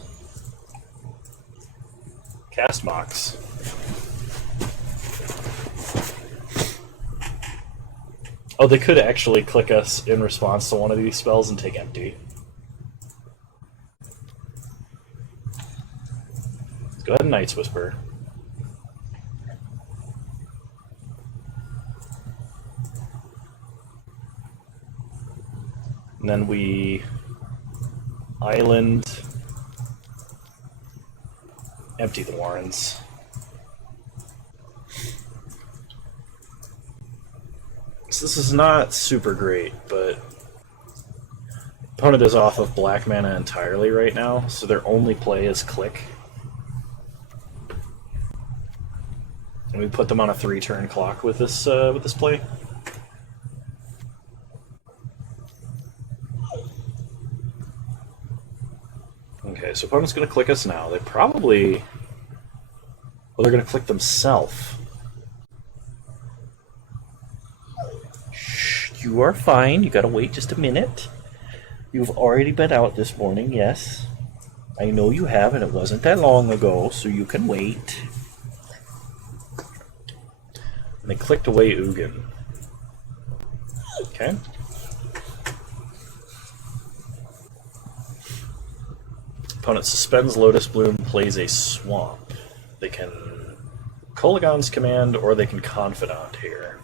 Cast Mox. Oh, they could actually click us in response to one of these spells and take empty. Let's go ahead and Night's Whisper. And then we Island, empty the Warrens. So this is not super great, but opponent is off of black mana entirely right now, so their only play is Click. And we put them on a 3-turn clock with this play. Okay, so opponent's going to click us now. They probably... Well, they're going to click themselves. Shh, you are fine. You got to wait just a minute. You've already been out this morning, yes. I know you have, and it wasn't that long ago, so you can wait. And they clicked away Ugin. Okay. Opponent suspends Lotus Bloom, plays a Swamp. They can Kolaghan's Command, or they can Confidant here.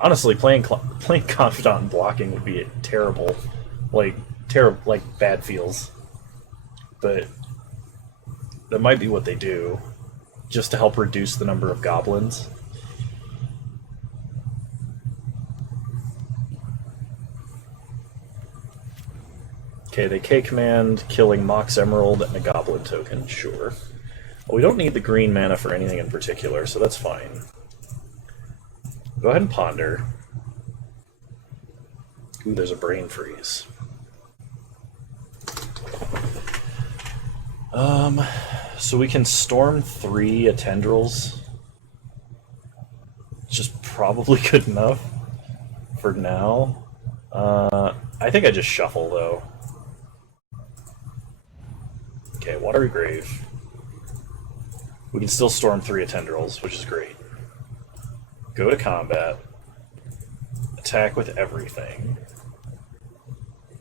Honestly, playing Confidant and blocking would be terrible, like bad feels. But that might be what they do, just to help reduce the number of goblins. Okay, they K-command, killing Mox Emerald and a Goblin token, sure. Well, we don't need the green mana for anything in particular, so that's fine. Go ahead and Ponder. Ooh, there's a Brain Freeze. So we can Storm 3 Tendrils. It's just probably good enough for now. I think I just shuffle, though. Okay, Watery Grave. We can still Storm 3 Tendrils, which is great. Go to combat. Attack with everything.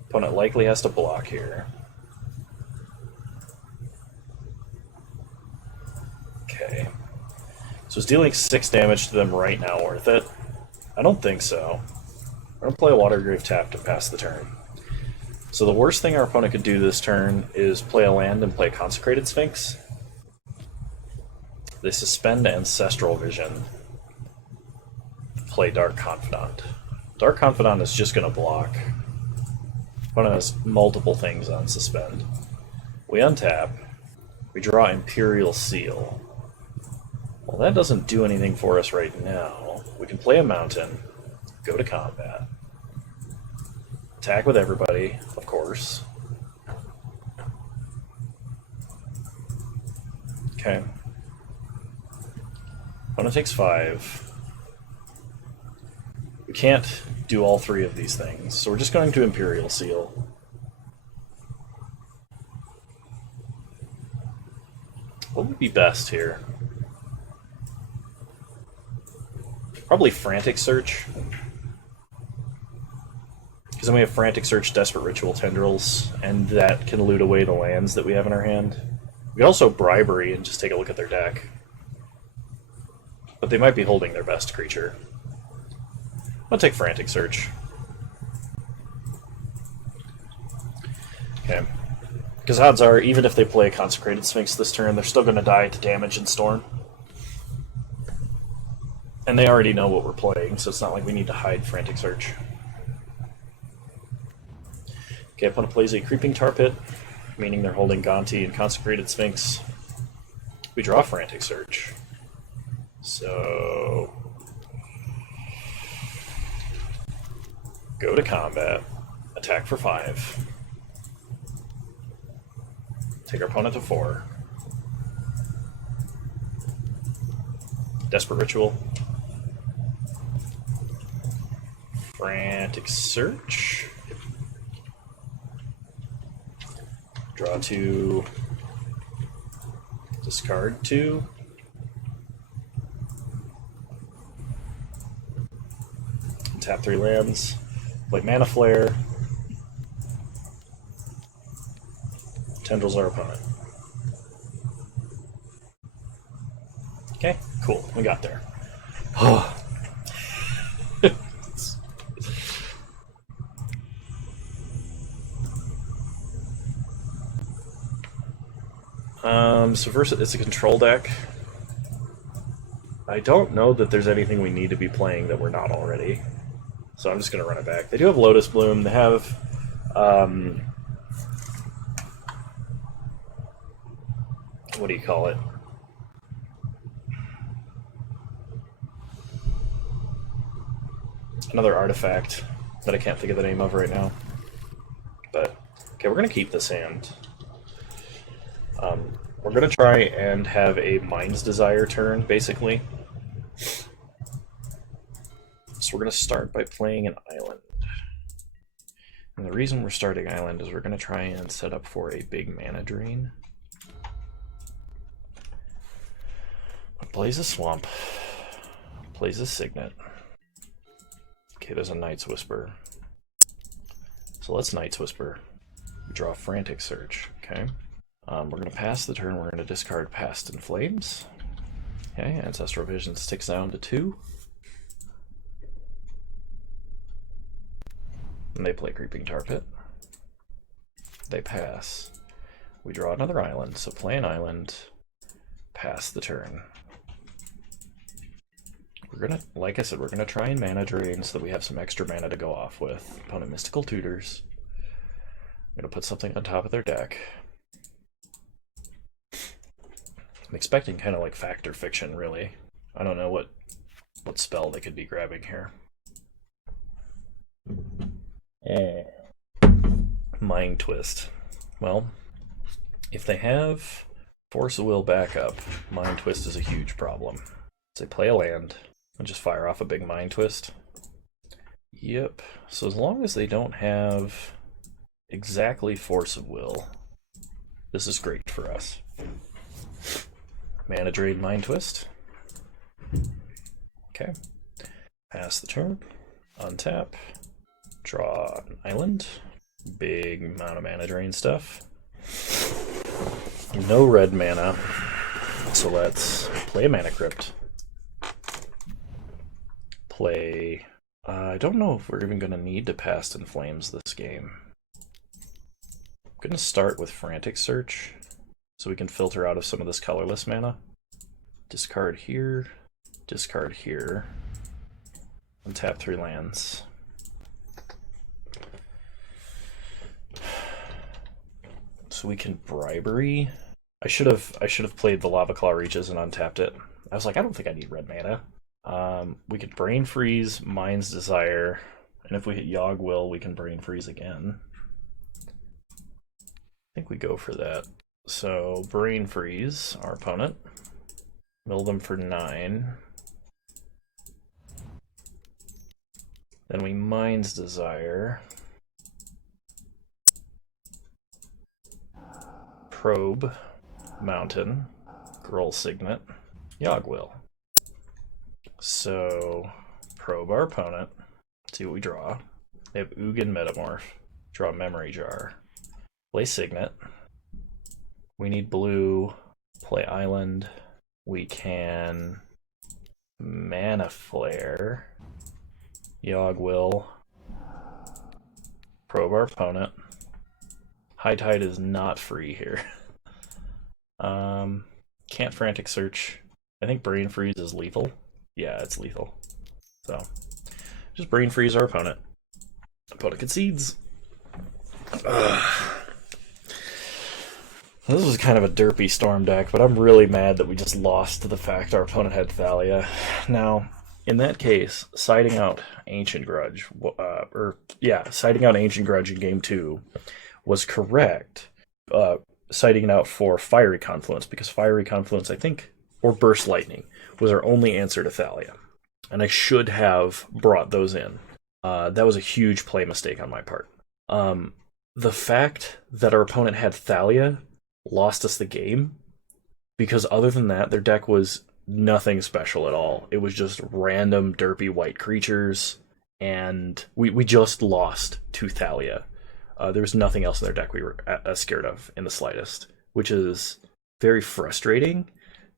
Opponent likely has to block here. So is dealing 6 damage to them right now worth it? I don't think so. We're going to play a Watergrave tap to pass the turn. So the worst thing our opponent could do this turn is play a land and play Consecrated Sphinx. They suspend Ancestral Vision. Play Dark Confidant. Dark Confidant is just going to block. Opponent has multiple things on suspend. We untap. We draw Imperial Seal. Well, that doesn't do anything for us right now. We can play a mountain, go to combat, attack with everybody, of course. Okay. Opponent takes 5. We can't do all 3 of these things, so we're just going to Imperial Seal. What would be best here? Probably Frantic Search. Because then we have Frantic Search, Desperate Ritual, Tendrils, and that can loot away the lands that we have in our hand. We can also Bribery and just take a look at their deck. But they might be holding their best creature. I'll take Frantic Search. Okay. Because odds are, even if they play a Consecrated Sphinx this turn, they're still going to die to damage and Storm. And they already know what we're playing, so it's not like we need to hide Frantic Search. Okay, opponent plays a Creeping Tar Pit, meaning they're holding Gonti and Consecrated Sphinx. We draw Frantic Search. So... go to combat, attack for 5. Take our opponent to 4. Desperate Ritual. Frantic Search. Draw 2. Discard 2. Tap 3 lands. Play Mana Flare. Tendrils our opponent. Okay, cool. We got there. So first, it's a control deck. I don't know that there's anything we need to be playing that we're not already. So I'm just going to run it back. They do have Lotus Bloom. They have... what do you call it? Another artifact that I can't think of the name of right now. But, okay, we're going to keep this hand. We're going to try and have a Mind's Desire turn, basically. So we're going to start by playing an island. And the reason we're starting island is we're going to try and set up for a big mana drain. Plays a Swamp. Plays a Signet. Okay, there's a Night's Whisper. So let's Night's Whisper. We draw Frantic Search, okay? We're going to pass the turn. We're going to discard Past in Flames. Okay, Ancestral Vision sticks down to 2. And they play Creeping Tar Pit. They pass. We draw another island, so play an island, pass the turn. We're gonna, like I said, we're gonna try and mana drain so that we have some extra mana to go off with. Opponent Mystical Tutors. I'm gonna put something on top of their deck. I'm expecting kind of like Fact or Fiction, really. I don't know what spell they could be grabbing here. Mind Twist. Well, if they have Force of Will backup, Mind Twist is a huge problem. So they play a land and just fire off a big Mind Twist. Yep. So as long as they don't have exactly Force of Will, this is great for us. Mana Drain, Mind Twist. Okay. Pass the turn. Untap. Draw an island. Big amount of mana drain stuff. No red mana. So let's play a Mana Crypt. play... I don't know if we're even going to need to Past in Flames this game. I'm going to start with Frantic Search, so we can filter out of some of this colorless mana. Discard here, and tap 3 lands. So we can Bribery. I should have played the Lava Claw Reaches and untapped it. I was like, I don't think I need red mana. We could Brain Freeze, Mind's Desire, and if we hit Yogg Will, we can Brain Freeze again. I think we go for that. So Brain Freeze our opponent. Mill them for 9. Then we Mind's Desire. Probe, Mountain, Gruul Signet, Yogg Will. So, probe our opponent, see what we draw. They have Ugin Metamorph, draw Memory Jar, play Signet. We need blue, play Island. We can Mana Flare, Yogg Will, probe our opponent. High Tide is not free here. Can't Frantic Search. I think Brain Freeze is lethal. Yeah, it's lethal. So, just Brain Freeze our opponent. Opponent concedes. This was kind of a derpy Storm deck, but I'm really mad that we just lost to the fact our opponent had Thalia. Now, in that case, siding out Ancient Grudge, siding out Ancient Grudge in Game 2 was correct. Citing it out for Fiery Confluence, because Fiery Confluence, I think, or Burst Lightning, was our only answer to Thalia. And I should have brought those in. That was a huge play mistake on my part. The fact that our opponent had Thalia lost us the game, because other than that, their deck was nothing special at all. It was just random derpy white creatures, and we just lost to Thalia. There was nothing else in their deck we were scared of in the slightest, which is very frustrating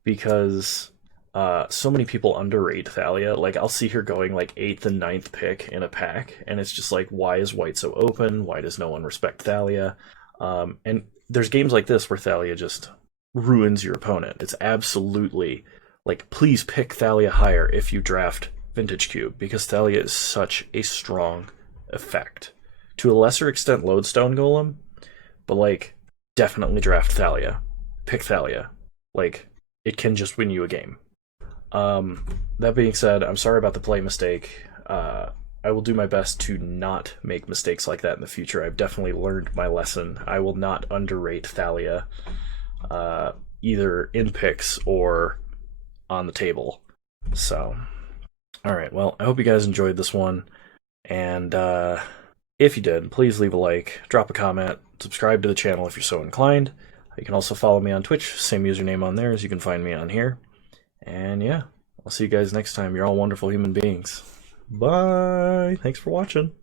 because so many people underrate Thalia. Like, I'll see her going like 8th and 9th pick in a pack, and it's just like, why is white so open? Why does no one respect Thalia? And there's games like this where Thalia just ruins your opponent. It's absolutely like, please pick Thalia higher if you draft Vintage Cube, because Thalia is such a strong effect. To a lesser extent, Lodestone Golem, but like, definitely draft Thalia. Pick Thalia. Like, it can just win you a game. That being said, I'm sorry about the play mistake. I will do my best to not make mistakes like that in the future. I've definitely learned my lesson. I will not underrate Thalia, either in picks or on the table. So, alright, well, I hope you guys enjoyed this one, and if you did, please leave a like, drop a comment, subscribe to the channel if you're so inclined. You can also follow me on Twitch, same username on there as you can find me on here. And yeah, I'll see you guys next time. You're all wonderful human beings. Bye! Thanks for watching.